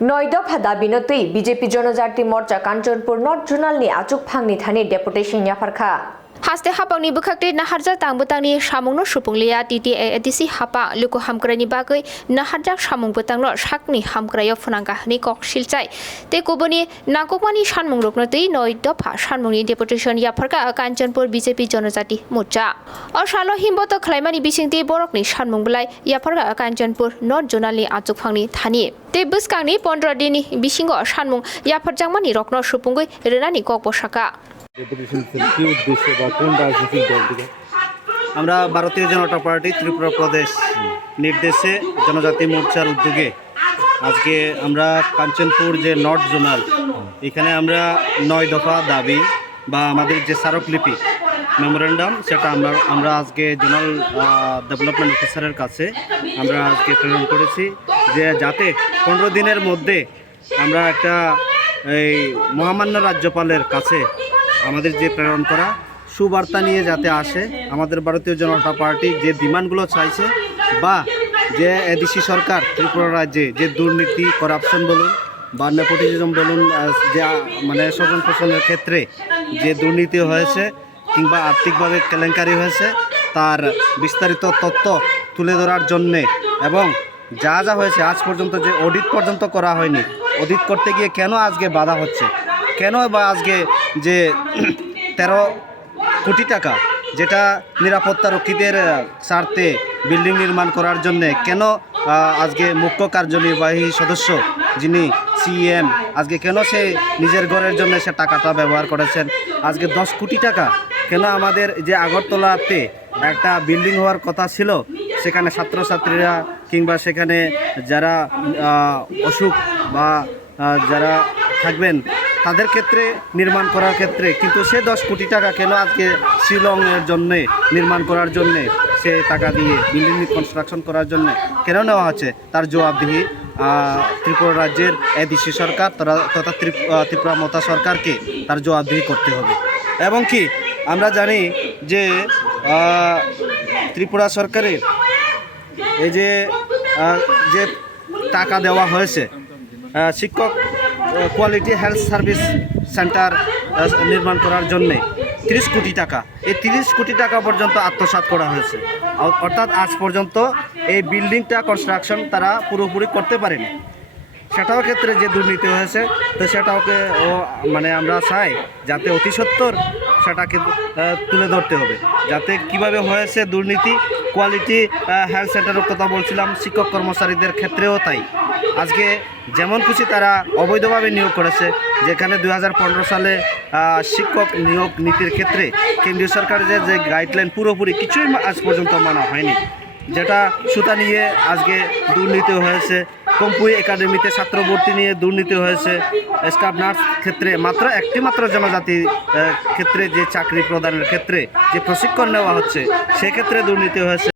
नयदफ दाबिनतै BJP जनजाति मोर्चा Kanchanpur north जोनालनि Achyok फांनि थानि deputation याफारखा हास्ते हापांनि बुखाक्टे नाहारजा तांबोतांनि सामुंनो सुपुंलिया TTC हापा लुको हामक्रानि बागै नाहारजा सामुंबोतांनो साकनि हामक्रायाव फुनांगानि कक सिलचाय ते कुबनि नागकमानि सानमुं रुकनतै नय दफा सानमुंनि डेपुटेशन याफारखा कांचनपुर बीजेपी जनजाति मोर्चा असालो हिमबत खलाइमानि बिसिंति बरकनि सानमुंबलाय याफारखा कांचनपुर नर्थ जोनालनि आचुक फांनि थानि ते बुसकांनि 15 दिननि बिसिंग सानमुं याफारजांमानि रकनो सुपुंगै रेनानि कक बसाका আমরা ভারতীয় জনতা পার্টি ত্রিপুরা প্রদেশ নির্দেশে জনজাতি মোর্চার উদ্যোগে আজকে আমরা কাঞ্চনপুর যে নর্থ জোনাল এখানে আমরা 9 দফা দাবি বা আমাদের যে স্মারকলিপি মেমোরেন্ডাম সেটা আমরা আজকে জোনাল ডেভেলপমেন্ট অফিসারের কাছে আমরা আজকে প্রেরণ করেছি যে যাতে 15 দিনের মধ্যে আমরা একটা এই মহামান্য রাজ্যপালের কাছে আমাদের যে প্রেরণ করা সুবার্তা নিয়ে যাতে আসে আমাদের ভারতীয় জনতা পার্টি যে ডিমান্ডগুলো চাইছে বা যে এদেশি সরকার ত্রিপুরা রাজ্যে যে দুর্নীতি করাপশন বলুন বা নেপোটিজম বলুন যে মানে স্বজন পোষণের ক্ষেত্রে যে দুর্নীতি হয়েছে কিংবা আর্থিকভাবে কেলেঙ্কারি হয়েছে তার বিস্তারিত তথ্য তুলে ধরার জন্যে এবং যা যা হয়েছে আজ পর্যন্ত যে অডিট পর্যন্ত করা হয়নি অডিট করতে গিয়ে কেন আজকে বাধা হচ্ছে কেন বা আজকে যে 13 কোটি টাকা যেটা নিরাপত্তারক্ষীদের স্বার্থে বিল্ডিং নির্মাণ করার জন্য কেন আজকে মুখ্য কার্যনির্বাহী সদস্য যিনি সিএম আজকে কেন সে নিজের ঘরের জন্য সে টাকাটা ব্যবহার করেছেন আজকে 10 কোটি টাকা কেন আমাদের যে আগরতলাতে একটা বিল্ডিং হওয়ার কথা ছিল সেখানে ছাত্রছাত্রীরা কিংবা সেখানে যারা অসুখ বা যারা থাকবেন তাদের ক্ষেত্রে নির্মাণ করার ক্ষেত্রে কিন্তু সে 10 কোটি টাকা কেন আজকে শিলংয়ের জন্য নির্মাণ করার জন্য সে টাকা দিয়ে বিল্ডিং কনস্ট্রাকশন করার জন্য কেন নেওয়া হচ্ছে তার জবাবদিহি ত্রিপুরা রাজ্যের এদেশি সরকার তথা ত্রিপুরা মতা সরকারকে তার জবাবদিহি করতে হবে এবং কি আমরা জানি যে ত্রিপুরা সরকারের এই যে টাকা দেওয়া হয়েছে শিক্ষক কোয়ালিটি হেলথ সার্ভিস সেন্টার নির্মাণ করার জন্যে 30 কোটি টাকা এই 30 কোটি টাকা পর্যন্ত আত্মসাৎ করা হয়েছে অর্থাৎ আজ পর্যন্ত এই বিল্ডিংটা কনস্ট্রাকশন তারা পুরোপুরি করতে পারেনি সেটাও ক্ষেত্রে যে দুর্নীতি হয়েছে তো সেটাকে মানে আমরা চাই যাতে অতি সত্বর সেটাকে তুলে ধরতে হবে যাতে কিভাবে হয়েছে দুর্নীতি কোয়ালিটি হেলথ সেন্টারের কথা বলছিলাম শিক্ষক কর্মচারীদের ক্ষেত্রেও তাই আজকে যেমন খুশি তারা অবৈধভাবে নিয়োগ করেছে যেখানে 2015 সালে শিক্ষক নিয়োগ নীতির ক্ষেত্রে কেন্দ্রীয় সরকারের যে গাইডলাইন পুরোপুরি কিছুই আজ পর্যন্ত মানা হয়নি যেটা সুতা নিয়ে আজকে দুর্নীতি হয়েছে খুম্পুই একাডেমিতে ছাত্র ভর্তি নিয়ে দুর্নীতি হয়েছে স্টাফ নার্স ক্ষেত্রে একটি জনজাতি ক্ষেত্রে যে চাকরি প্রদানের ক্ষেত্রে যে প্রশিক্ষণ নেওয়া হচ্ছে সেক্ষেত্রে দুর্নীতি হয়েছে